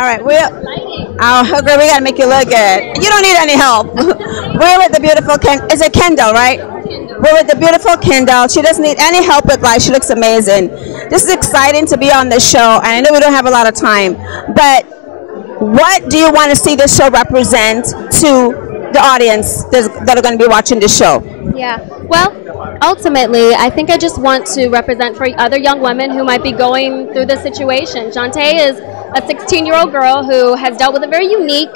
All right, oh, girl, we gotta make you look good. You don't need any help. We're with the beautiful is it Kyndall, right? We're with the beautiful Kyndall. She doesn't need any help with life. She looks amazing. This is exciting to be on this show, and I know we don't have a lot of time, but what do you want to see this show represent to the audience that are going to be watching this show? Yeah, well, ultimately, I think I just want to represent for other young women who might be going through this situation. Shante is a 16-year-old girl who has dealt with a very unique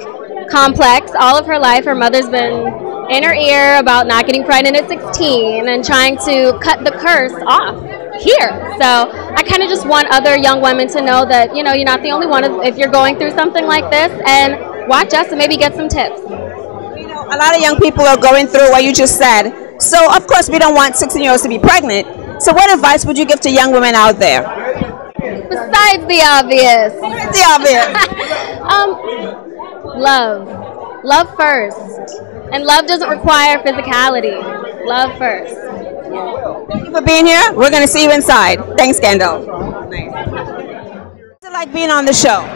complex all of her life. Her mother's been in her ear about not getting pregnant at 16 and trying to cut the curse off here. So I kind of just want other young women to know that, you're not the only one if you're going through something like this, and watch us and maybe get some tips. A lot of young people are going through what you just said. So, of course, we don't want 16-year-olds to be pregnant. So what advice would you give to young women out there? Besides the obvious. Besides the obvious. Love. Love first. And love doesn't require physicality. Love first. Thank you for being here. We're going to see you inside. Thanks, Kyndall. Nice. What's it like being on the show?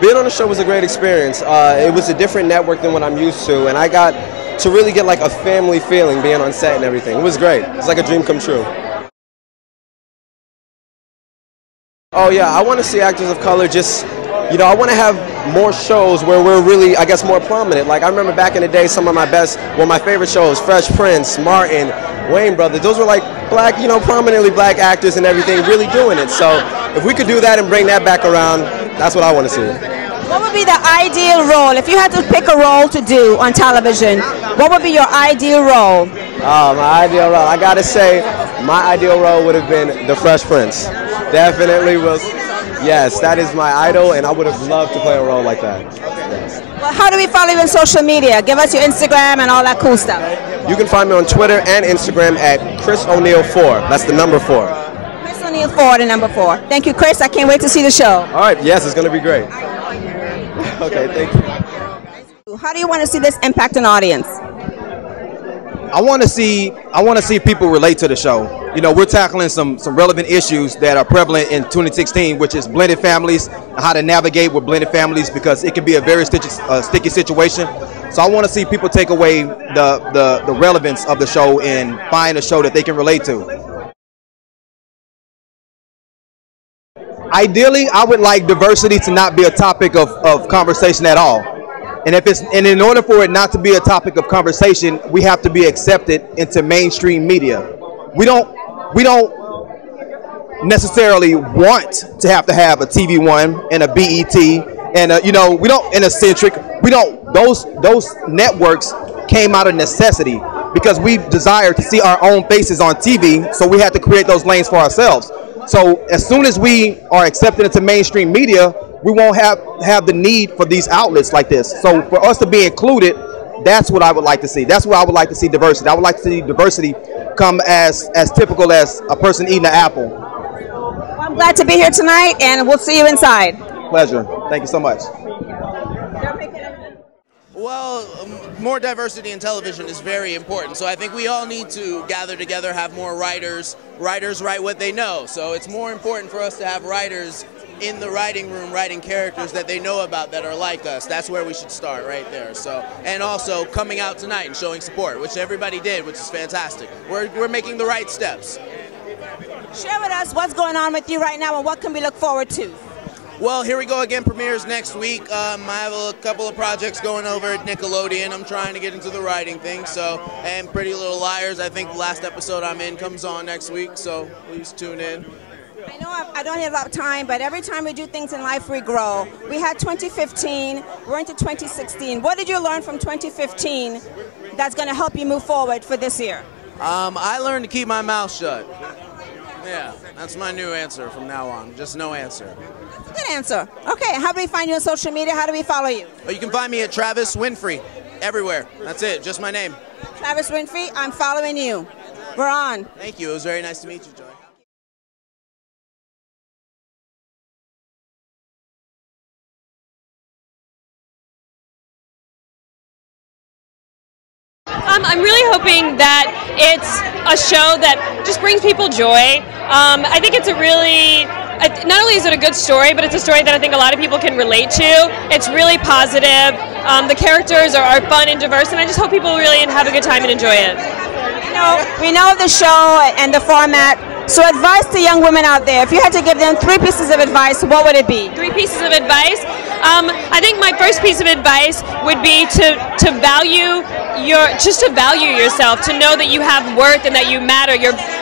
Being on the show was a great experience. It was a different network than what I'm used to, and I got to really get like a family feeling being on set and everything. It was great. It's like a dream come true. Oh yeah, I want to see actors of color just, I want to have more shows where we're really, I guess, more prominent. Like I remember back in the day, some of my favorite shows, Fresh Prince, Martin, Wayne Brothers, those were like black, prominently black actors and everything really doing it. So if we could do that and bring that back around, that's what I want to see. What would be the ideal role? If you had to pick a role to do on television, what would be your ideal role? My ideal role, I gotta say, my ideal role would have been the Fresh Prince. Definitely was. Yes, that is my idol, and I would have loved to play a role like that. Yes. Well, how do we follow you on social media? Give us your Instagram and all that cool stuff. You can find me on Twitter and Instagram at Chris O'Neal 4. That's the number 4. Chris O'Neal 4, the number 4. Thank you, Chris. I can't wait to see the show. All right. Yes, it's going to be great. Okay, thank you. How do you want to see this impact an audience? I want to see people relate to the show. We're tackling some relevant issues that are prevalent in 2016, which is blended families and how to navigate with blended families, because it can be a very sticky situation. So I want to see people take away the relevance of the show and find a show that they can relate to. Ideally, I would like diversity to not be a topic of conversation at all. And in order for it not to be a topic of conversation, we have to be accepted into mainstream media. We don't necessarily want to have a TV One and a BET and we don't in a Centric. Those networks came out of necessity because we desire to see our own faces on TV, so we had to create those lanes for ourselves. So as soon as we are accepted into mainstream media, we won't have the need for these outlets like this. So for us to be included, that's what I would like to see. That's where I would like to see diversity. I would like to see diversity come as typical as a person eating an apple. Well, I'm glad to be here tonight, and we'll see you inside. Pleasure. Thank you so much. Well, more diversity in television is very important. So I think we all need to gather together, have more writers. Writers write what they know. So it's more important for us to have writers in the writing room writing characters that they know about that are like us. That's where we should start, right there. So, and also coming out tonight and showing support, which everybody did, which is fantastic. We're making the right steps. Share with us what's going on with you right now and what can we look forward to? Well, Here We Go Again premieres next week. I have a couple of projects going over at Nickelodeon. I'm trying to get into the writing thing, and Pretty Little Liars, I think the last episode I'm in comes on next week, so please tune in. I know I don't have a lot of time, but every time we do things in life, we grow. We had 2015, we're into 2016. What did you learn from 2015 that's going to help you move forward for this year? I learned to keep my mouth shut. Yeah, that's my new answer from now on. Just no answer. That's a good answer. Okay, how do we find you on social media? How do we follow you? Oh, you can find me at Travis Winfrey, everywhere. That's it, just my name. Travis Winfrey, I'm following you. We're on. Thank you. It was very nice to meet you, Joy. I'm really hoping that it's a show that just brings people joy. I think it's a really not only is it a good story, but it's a story that I think a lot of people can relate to. It's really positive. The characters are fun and diverse, and I just hope people really have a good time and enjoy it. We know the show and the format. So advice to young women out there, if you had to give them 3 pieces of advice, what would it be? 3 pieces of advice? I think my first piece of advice would be to value yourself, to know that you have worth and that you matter.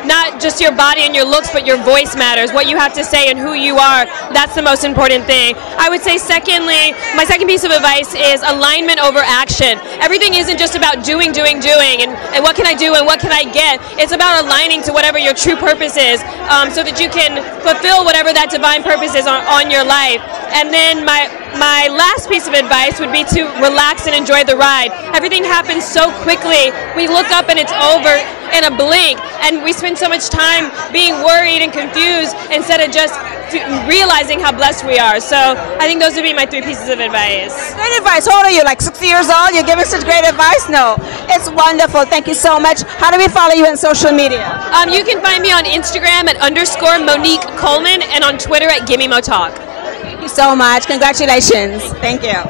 Not just your body and your looks, but your voice matters. What you have to say and who you are, that's the most important thing. I would say secondly, my second piece of advice is alignment over action. Everything isn't just about doing, and what can I do and what can I get. It's about aligning to whatever your true purpose is, so that you can fulfill whatever that divine purpose is on your life. And then my last piece of advice would be to relax and enjoy the ride. Everything happens so quickly. We look up and it's over in a blink, and we spend so much time being worried and confused instead of just realizing how blessed we are. So I think those would be my 3 pieces of advice. Great advice. How old are you? Like 60 years old? You're giving such great advice? No. It's wonderful. Thank you so much. How do we follow you on social media? You can find me on Instagram at _Monique Coleman and on Twitter at GimmeMoTalk. Thank you so much. Congratulations. Thank you.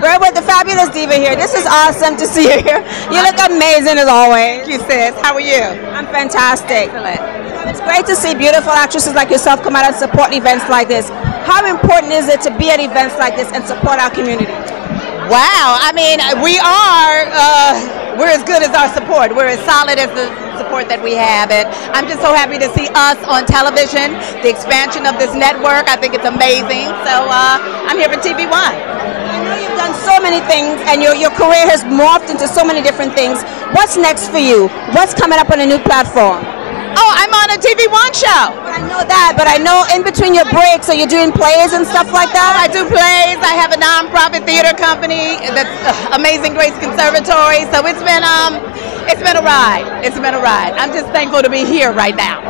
We're with the fabulous diva here. This is awesome to see you here. You look amazing as always. Thank you, sis. How are you? I'm fantastic. Excellent. It's great to see beautiful actresses like yourself come out and support events like this. How important is it to be at events like this and support our community? Wow. I mean, we're as good as our support. We're as solid as the support that we have. And I'm just so happy to see us on television, the expansion of this network. I think it's amazing. So I'm here for TV One. You've done so many things, and your career has morphed into so many different things. What's next for you? What's coming up on a new platform? Oh, I'm on a TV One show. I know that, but I know in between your breaks, are you doing plays and stuff like that? I do plays. I have a nonprofit theater company, that's Amazing Grace Conservatory. So it's been a ride. It's been a ride. I'm just thankful to be here right now.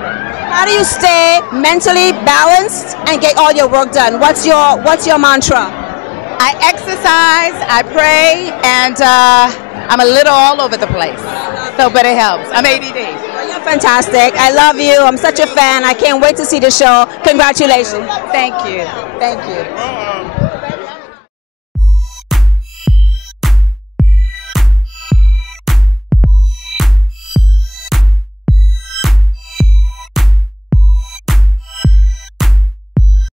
How do you stay mentally balanced and get all your work done? What's your mantra? I exercise, I pray, and I'm a little all over the place. So, but it helps. I'm ADD. You're fantastic. I love you. I'm such a fan. I can't wait to see the show. Congratulations. Thank you. Thank you.